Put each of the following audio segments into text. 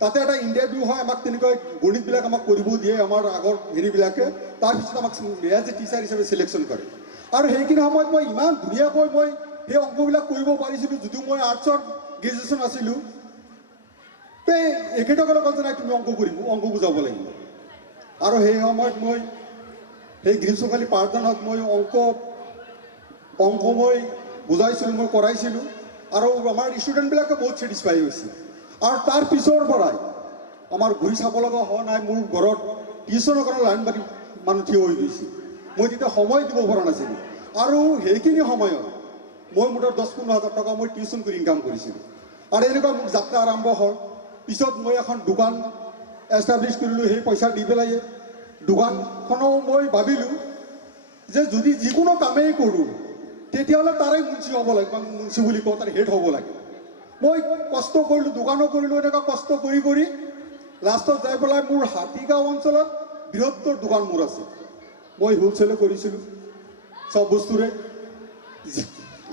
তাতে এটা ইণ্টাৰভিউ হয়, আমাক তেনেকৈ গণিতবিলাক আমাক কৰিব দিয়ে আমাৰ আগৰ হেৰিবিলাকে, তাৰপিছত আমাক এজ এ টিচাৰ হিচাপে চিলেকশ্যন কৰে। আৰু সেইখিনি সময়ত মই ইমান ধুনীয়াকৈ মই সেই অংকবিলাক কৰিব পাৰিছিলোঁ, যদিও মই আৰ্টছৰ গ্ৰেজুৱেশ্যন আছিলোঁ। এখেতসকলে কৈছে নাই তুমি অংক বুজাব লাগিব। আৰু সেই সময়ত মই সেই গ্ৰীষ্মকালী পাঠদানত মই অংক মই বুজাইছিলোঁ, মই কৰাইছিলোঁ, আৰু আমাৰ ষ্টুডেণ্টবিলাকে বহুত ছেটিছফাই হৈছিল। আৰু তাৰ পিছৰ পৰাই আমাৰ ঘূৰি চাব লগা হোৱা নাই, মোৰ ঘৰত টিউশ্যনৰ কাৰণে লাইন পাতি মানুহ থিয় হৈ গৈছিল। মই তেতিয়া সময় দিব পৰা নাছিলোঁ। আৰু সেইখিনি সময়ত মই মুঠতে 10-15 হাজাৰ টকা মই টিউশ্যন কৰি ইনকাম কৰিছিলোঁ। আৰু এনেকুৱা মোৰ যাত্ৰা আৰম্ভ হ'ল। পিছত মই এখন দোকান এষ্টাব্লিছ কৰিলোঁ। সেই পইচা দি পেলাই দোকানখনো মই ভাবিলোঁ যে যদি যিকোনো কামেই কৰোঁ তেতিয়াহ'লে তাৰে মুঞ্চি হ'ব লাগে, বা মুঞ্চি বুলি কওঁ, তাৰ হেড হ'ব লাগে। মই কষ্ট কৰিলোঁ, দোকানো কৰিলোঁ, এনেকুৱা কষ্ট কৰি কৰি লাষ্টত যাই পেলাই মোৰ হাতীগাঁও অঞ্চলত বৃহত্তৰ দোকান মোৰ আছে। মই হোলচেলো কৰিছিলোঁ চব বস্তুৰে।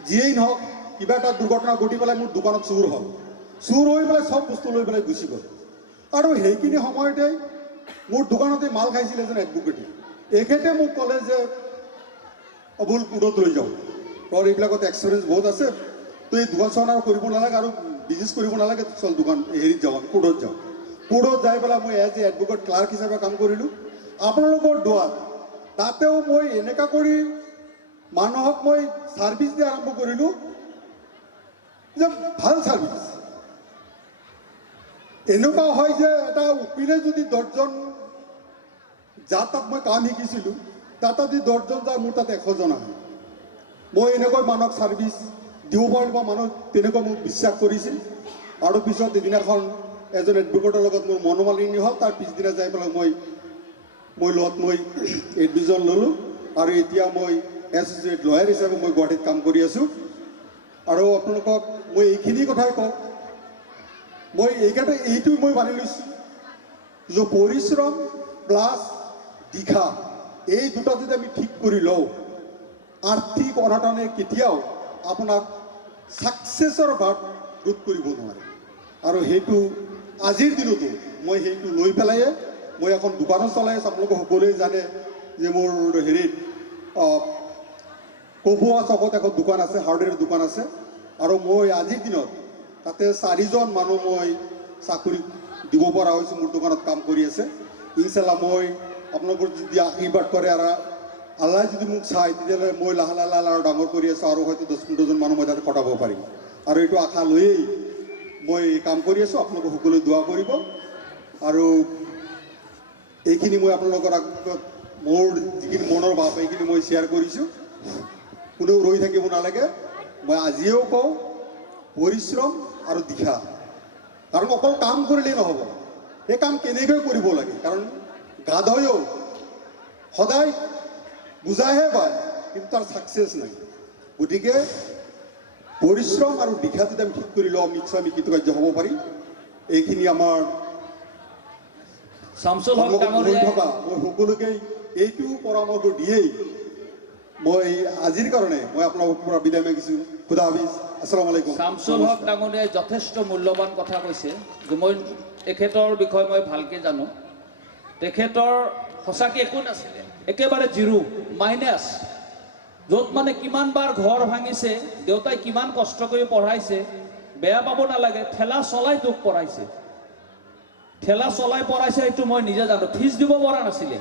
যিয়েই নহওক, কিবা এটা দুৰ্ঘটনা ঘটি পেলাই মোৰ দোকানত চুৰ হ'ল, চুৰ হৈ পেলাই চব বস্তু লৈ পেলাই গুচি গ'ল। আৰু সেইখিনি সময়তে মোৰ দোকানতে মাল খাইছিল এজন এডভোকেটে। এখেতে মোক ক'লে যে অবুল কোৰ্টত লৈ যাওঁ, তোৰ এইবিলাকত এক্সপিৰিয়েঞ্চ বহুত আছে, তই এই দোকান চোকান আৰু কৰিব নালাগে, আৰু বিজনেছ কৰিব নালাগে, চল দোকান হেৰিত যাওঁ, কোৰ্টত যাওঁ। কোৰ্টত যাই পেলাই মই এজ এ এডভোকেট ক্লাৰ্ক হিচাপে কাম কৰিলোঁ আপোনালোকৰ দোৱাত। তাতেও মই এনেকুৱা কৰি মানুহক মই ছাৰ্ভিচ দিয়া আৰম্ভ কৰিলোঁ যে ভাল ছাৰ্ভিচ। এনেকুৱা হয় যে এটা উকিলে যদি 10জন যাৰ তাত মই কাম শিকিছিলোঁ, তাত যদি 10জন যায়, মোৰ তাত 100জন আহে। মই এনেকৈ মানুহক ছাৰ্ভিচ দিব পাৰিলোঁ, বা মানুহ তেনেকৈ মোক বিশ্বাস কৰিছিল। আৰু পিছত এদিনাখন এজন এডভোকেটৰ লগত মোৰ মনোমালিনী হ'ল। তাৰ পিছদিনা যাই পেলাই মই এডমিশ্যন ল'লোঁ, আৰু এতিয়া মই এছ'চিয়েট লয়াৰ হিচাপে মই গুৱাহাটীত কাম কৰি আছোঁ। আৰু আপোনালোকক মই এইখিনি কথাই কওঁ, মই এইটো মই মানি লৈছোঁ যে পৰিশ্ৰম প্লাছ দিশা, এই দুটা যদি আমি ঠিক কৰি লওঁ, আৰ্থিক অনাটনে কেতিয়াও আপোনাক ছাকচেছৰ বাট ৰোধ কৰিব নোৱাৰে। আৰু সেইটো আজিৰ দিনতো মই সেইটো লৈ পেলাইয়ে মই এখন দোকানো চলাই আছোঁ। আপোনালোকে সকলোৱে জানে যে মোৰ হেৰিত কবোৱা চকত এখন দোকান আছে, হাৰ্ডৱেৰ দোকান আছে। আৰু মই আজিৰ দিনত তাতে 4জন মানুহ মই চাকৰি দিব পৰা হৈছোঁ, মোৰ দোকানত কাম কৰি আছে। ইনশাল্লাহ মই আপোনালোকৰ যদি আশীৰ্বাদ কৰে আৰু আল্লাহ যদি মোক চায়, তেতিয়াহ'লে মই লাহে লাহে আৰু ডাঙৰ কৰি আছোঁ, আৰু হয়তো 10-15জন মানুহ মই তাতে খটাব পাৰিম। আৰু এইটো আশা লৈয়েই মই কাম কৰি আছোঁ। আপোনালোকে সকলোৱে দোৱা কৰিব। আৰু এইখিনি মই আপোনালোকৰ আগত মোৰ যিখিনি মনৰ ভাৱ এইখিনি মই শ্বেয়াৰ কৰিছোঁ। কোনেও ৰৈ থাকিব নালাগে। মই আজিও কওঁ, পৰিশ্ৰম আৰু দিশা। কাৰণ অকল কাম কৰিলেই নহ'ব, সেই কাম কেনেকৈ কৰিব লাগে। কাৰণ গাধৈও সদায় বুজাইহে পায়, কিন্তু তাৰ ছাকচেছ নাই। গতিকে পৰিশ্ৰম আৰু দিশা যদি আমি ঠিক কৰি লওঁ, নিশ্চয় আমি কৃতকাৰ্য হ'ব পাৰিম। এইখিনি আমাৰ শামছুল হক ডাঙৰীয়া, মই সকলোকে এইটো পৰামৰ্শ দিয়েই মই আজিৰ কাৰণে মই আপোনালোকৰ পৰা বিদায় মাগিছোঁ। খুদা হাফিজ, আসসালামু আলাইকুম। শামছুল হক ডাঙৰীয়াই যথেষ্ট মূল্যৱান কথা কৈছে, যে মই তেখেতৰ বিষয়ে মই ভালকৈ জানো। তেখেতৰ সঁচাকৈ একো নাছিলে, একেবাৰে জিৰো, মাইনাছ। য'ত মানে কিমানবাৰ ঘৰ ভাঙিছে, দেউতাই কিমান কষ্ট কৰি পঢ়াইছে, বেয়া পাব নালাগে, ঠেলা চলাই তোক পঢ়াইছে, ঠেলা চলাই পঢ়াইছে, এইটো মই নিজে জানো। ফিজ দিব পৰা নাছিলে,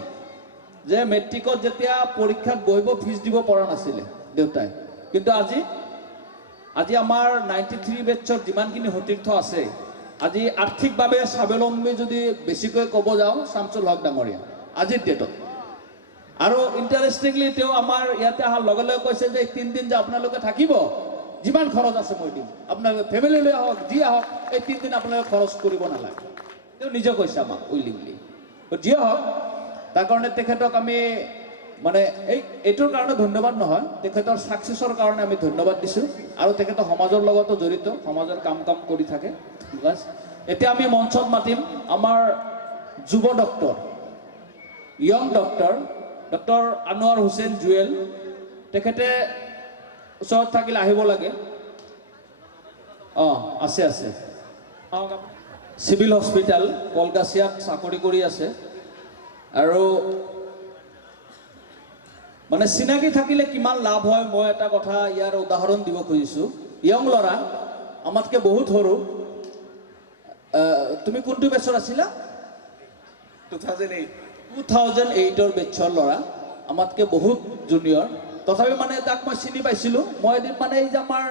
যে মেট্ৰিকত যেতিয়া পৰীক্ষাত বহিব ফিজ দিব পৰা নাছিলে দেউতাই। কিন্তু আজি আমাৰ 93 বেটছৰ যিমানখিনি সতীৰ্থ আছে, আজি আৰ্থিকভাৱে স্বাৱলম্বী যদি বেছিকৈ ক'ব যাওঁ, শামছুল হক ডাঙৰীয়া আজিৰ ডেটত। আৰু ইণ্টাৰেষ্টিংলি তেওঁ আমাৰ ইয়াতে অহাৰ লগে লগে কৈছে যে 3 দিন যে আপোনালোকে থাকিব, যিমান খৰচ আছে মই দিম, আপোনালোকে ফেমিলি লৈ আহক, যি আহক, এই 3 দিন আপোনালোকে খৰচ কৰিব নালাগে। তেওঁ নিজে কৈছে আমাক উইলিংলি। যিয়ে হওক, তাৰ কাৰণে তেখেতক আমি মানে এইটোৰ কাৰণে ধন্যবাদ নহয়, তেখেতৰ ছাকচেছৰ কাৰণে আমি ধন্যবাদ দিছোঁ। আৰু তেখেতে সমাজৰ লগতো জড়িত, সমাজৰ কাম কৰি থাকে। এতিয়া আমি মঞ্চত মাতিম আমাৰ যুৱ doctor, young doctor Anowar Hussain Juwel. তেখেতে ওচৰত থাকিলে আহিব লাগে। আছে চিভিল হস্পিটেল কলকাছিয়াত চাকৰি কৰি আছে আৰু মানে চিনাকি থাকিলে কিমান লাভ হয় মই এটা কথা ইয়াৰ উদাহৰণ দিব খুজিছোঁ ইয়ং ল'ৰা আমাতকৈ বহুত সৰু তুমি কোনটো বেচৰ আছিলা 2008ৰ বেচৰ ল'ৰা আমাতকৈ বহুত জুনিয়ৰ তথাপি মানে তাক মই চিনি পাইছিলোঁ মই এদিন মানে এই যে আমাৰ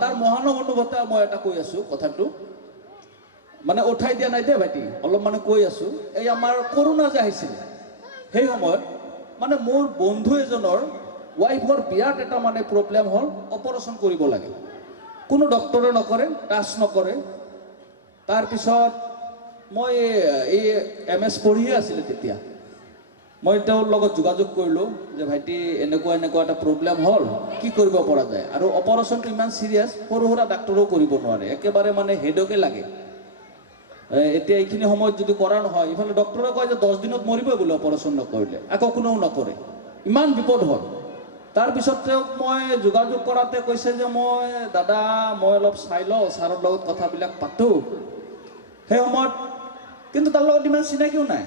তাৰ মহানুভৱতা মই এটা কৈ আছোঁ কথাটো মানে উঠাই দিয়া নাই দে ভাইটি অলপ মানে কৈ আছোঁ এই আমাৰ কৰোণা যে আহিছিল সেই সময়ত মানে মোৰ বন্ধু এজনৰ ৱাইফৰ বিৰাট এটা মানে প্ৰব্লেম হ'ল অপাৰেশ্যন কৰিব লাগে কোনো ডক্টৰে নকৰে টাচ নকৰে তাৰপিছত মই এই MS পঢ়িয়ে আছিলোঁ তেতিয়া মই তেওঁৰ লগত যোগাযোগ কৰিলোঁ যে ভাইটি এনেকুৱা এটা প্ৰব্লেম হ'ল কি কৰিব পৰা যায় আৰু অপাৰেশ্যনটো ইমান চিৰিয়াছ সৰু সুৰা ডাক্তৰেও কৰিব নোৱাৰে একেবাৰে মানে হেডকে লাগে এতিয়া এইখিনি সময়ত যদি কৰা নহয় ইফালে ডক্টৰে কয় যে 10 দিনত মৰিবই বোলে অপাৰেশ্যন নকৰিলে আকৌ কোনেও নকৰে ইমান বিপদ হ'ল তাৰপিছত তেওঁক মই যোগাযোগ কৰাতে কৈছে যে মই দাদা মই অলপ চাই লওঁ ছাৰৰ লগত কথাবিলাক পাতোঁ সেই সময়ত কিন্তু তাৰ লগত ইমান চিনাকিও নাই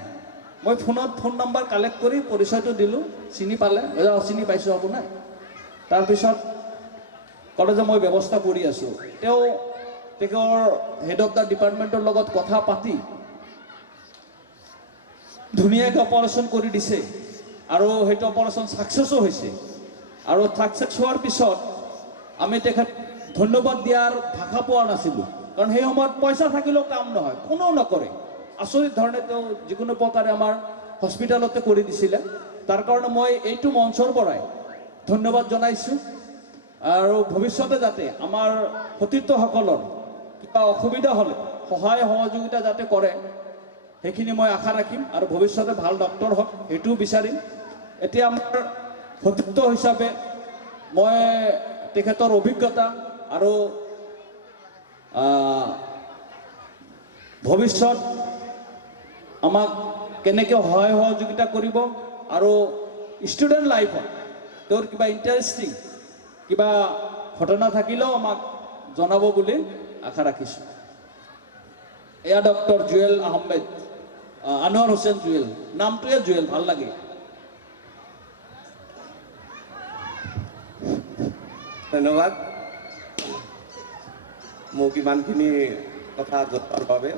মই ফোনত ফোন নম্বৰ কালেক্ট কৰি পৰিচয়টো দিলোঁ চিনি পালে চিনি পাইছোঁ আপোনাৰ তাৰপিছত ক'লে যে মই ব্যৱস্থা কৰি আছোঁ তেওঁৰ হেড অফ দ্য ডিপাৰ্টমেণ্টৰ লগত কথা পাতি ধুনীয়াকৈ অপাৰেশ্যন কৰি দিছে আৰু সেইটো অপাৰেশ্যন ছাকচেছো হৈছে আৰু ছাকচেছ হোৱাৰ পিছত আমি তেখেত ধন্যবাদ দিয়াৰ ভাষা পোৱা নাছিলোঁ কাৰণ সেই সময়ত পইচা থাকিলেও কাম নহয় কোনেও নকৰে আচৰিত ধৰণে তেওঁ যিকোনো প্ৰকাৰে আমাৰ হস্পিটেলতে কৰি দিছিলে তাৰ কাৰণে মই এইটো মঞ্চৰ পৰাই ধন্যবাদ জনাইছোঁ আৰু ভৱিষ্যতে যাতে আমাৰ সতীৰ্থসকলৰ কিবা অসুবিধা হ'লে সহায় সহযোগিতা যাতে কৰে সেইখিনি মই আশা ৰাখিম আৰু ভৱিষ্যতে ভাল ডক্টৰ হওক সেইটোও বিচাৰিম এতিয়া আমাৰ সতীৰ্থ হিচাপে মই তেখেতৰ অভিজ্ঞতা আৰু ভৱিষ্যত আমাক কেনেকৈ সহায় সহযোগিতা কৰিব আৰু ষ্টুডেণ্ট লাইফত তেওঁৰ কিবা ইণ্টাৰেষ্টিং কিবা ঘটনা থাকিলেও আমাক জনাব বুলি আশা ৰাখিছোঁ এয়া ডক্টৰ জুৱেল আহমেদ আনোৱাৰ হোসেন জুৱেল নামটোৱে জুৱেল ভাল লাগে ধন্যবাদ মোক ইমানখিনি কথা জনোৱাৰ বাবে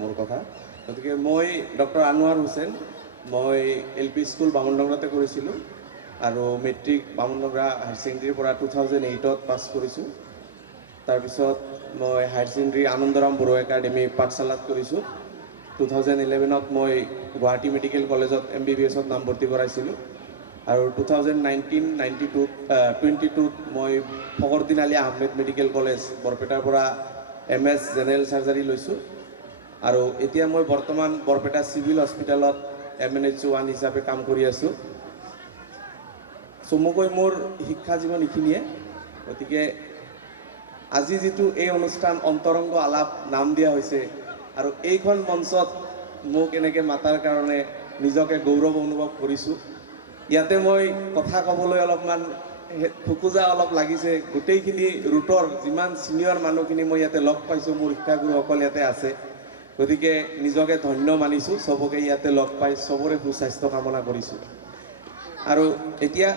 মোৰ কথা গতিকে মই ডক্টৰ আনোৱাৰ হোসেন মই LP স্কুল বামুণডংৰাতে কৰিছিলোঁ আৰু মেট্ৰিক বামুণডংৰা হায়াৰ ছেকেণ্ডেৰীৰ পৰা 2008ত পাছ কৰিছোঁ তাৰপিছত মই higher secondary Anandaram Boro academy পাঠশালাত কৰিছোঁ 2011ত মই গুৱাহাটী মেডিকেল কলেজত MBBSত নামভৰ্তি কৰাইছিলোঁ আৰু 2019-22ত মই ফখৰুদ্দিন আলী আহমেদ মেডিকেল কলেজ বৰপেটাৰ পৰা MS জেনেৰেল চাৰ্জাৰী লৈছোঁ আৰু এতিয়া মই বৰ্তমান বৰপেটা চিভিল হস্পিটেলত MNH1 হিচাপে কাম কৰি আছোঁ চমুকৈ মোৰ শিক্ষা জীৱন এইখিনিয়ে গতিকে আজি যিটো এই অনুষ্ঠান অন্তৰংগ আলাপ নাম দিয়া হৈছে আৰু এইখন মঞ্চত মোক এনেকৈ মাতাৰ কাৰণে নিজকে গৌৰৱ অনুভৱ কৰিছোঁ ইয়াতে মই কথা ক'বলৈ অলপমান খোকোজা অলপ লাগিছে গোটেইখিনি ৰুটৰ যিমান ছিনিয়ৰ মানুহখিনি মই ইয়াতে লগ পাইছোঁ মোৰ শিক্ষাগুৰুসকল ইয়াতে আছে গতিকে নিজকে ধন্য মানিছোঁ চবকে ইয়াতে লগ পাই চবৰে সুস্বাস্থ্য কামনা কৰিছোঁ আৰু এতিয়া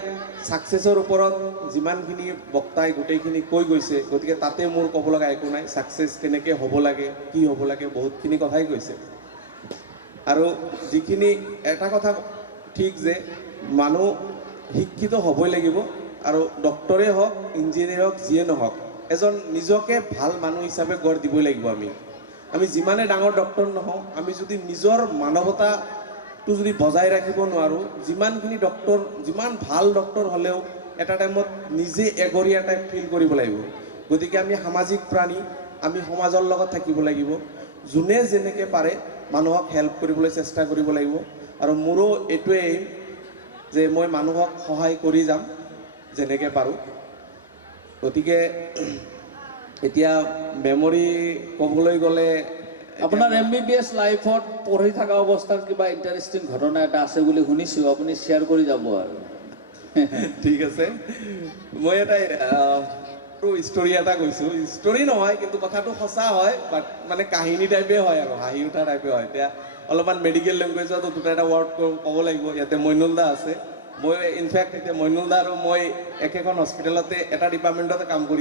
ছাকচেছৰ ওপৰত যিমানখিনি বক্তাই গোটেইখিনি কৈ গৈছে গতিকে তাতে মোৰ ক'ব লগা একো নাই ছাকচেছ কেনেকৈ হ'ব লাগে কি হ'ব লাগে বহুতখিনি কথাই কৈছে আৰু যিখিনি এটা কথা ঠিক যে মানুহ শিক্ষিত হ'বই লাগিব আৰু ডক্টৰে হওক ইঞ্জিনিয়াৰ হওক যিয়ে নহওক এজন নিজকে ভাল মানুহ হিচাপে গঢ় দিবই লাগিব আমি যিমানে ডাঙৰ ডক্টৰ নহওঁ আমি যদি নিজৰ মানৱতাটো যদি বজাই ৰাখিব নোৱাৰোঁ যিমানখিনি ডক্টৰ যিমান ভাল ডক্টৰ হ'লেও এটা টাইমত নিজে এগৰীয়া টাইপ ফিল কৰিব লাগিব গতিকে আমি সামাজিক প্ৰাণী আমি সমাজৰ লগত থাকিব লাগিব যোনে যেনেকৈ পাৰে মানুহক হেল্প কৰিবলৈ চেষ্টা কৰিব লাগিব আৰু মোৰো এইটোৱে এইম যে মই মানুহক সহায় কৰি যাম যেনেকৈ পাৰোঁ গতিকে এতিয়া মেমৰি ক'বলৈ গ'লে আপোনাৰ MBBS লাইফত পঢ়ি থকা অৱস্থাত কিবা ইণ্টাৰেষ্টিং ঘটনা এটা আছে বুলি শুনিছোঁ আপুনি শ্বেয়াৰ কৰি যাব আৰু ঠিক আছে মই এটা ষ্টৰি এটা কৈছোঁ, ষ্টৰি নহয় কিন্তু কথাটো সঁচা হয়, বাট মানে কাহিনী টাইপে হয় আৰু হাঁহি উঠা টাইপে হয়। এতিয়া অলপমান মেডিকেল লেংগুৱেজত দুটা এটা ৱৰ্ড ক'ব লাগিব। ইয়াতে মইনুল দা আছে, মই ইনফেক্ট এতিয়া মইনুল দা আৰু মই একেখন হস্পিটেলতে এটা ডিপাৰ্টমেণ্টতে কাম কৰি